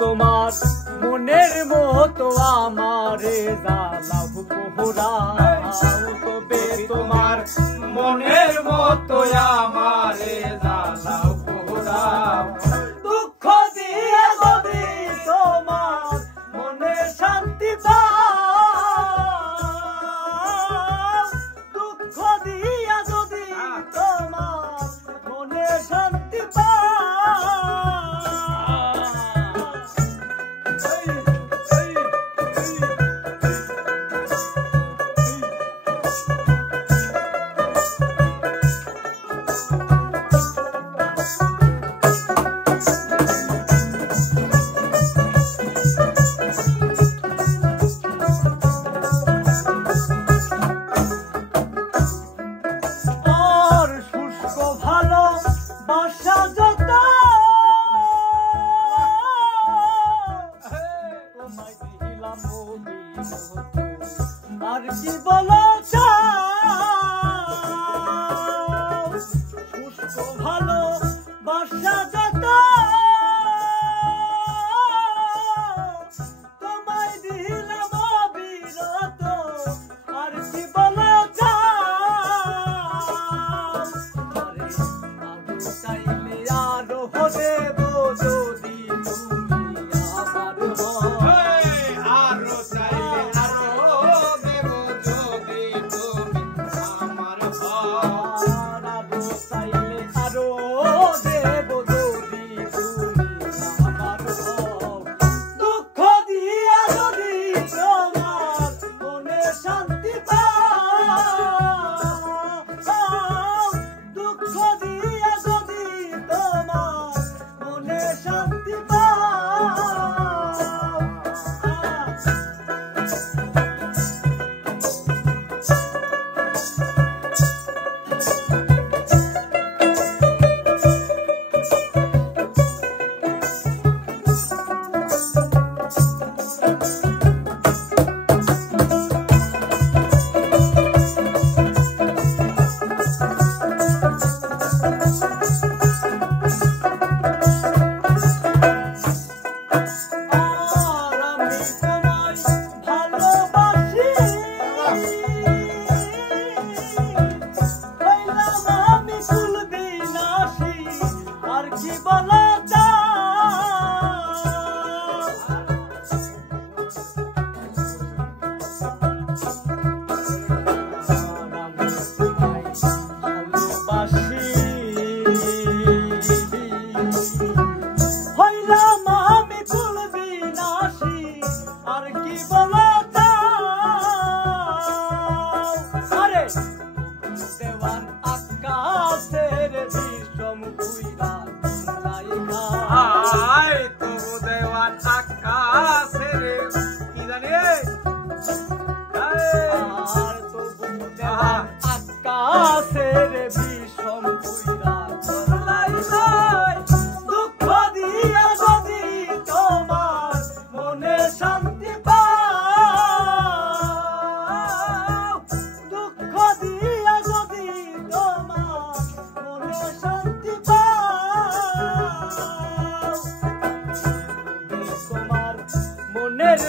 তোমার মনের মতো আমারে জ্বালাও পোহরাও, তবে তোমার মনের মতো আমারে জ্বালাও পোহরাও। দুঃখ দিয়ে যদি তোমার মনে শান্তি পাও, দুঃখ দিয়া যদি তোমার মনে শান্তি পাও, আর কি বলো চাও, সুস্থ ভালো বাসা যত তোমায় দিলাম অবিরত, আর কি বলো চাও, আরে আরো চাইলে আরো দেব যদি তুমি আমার মনের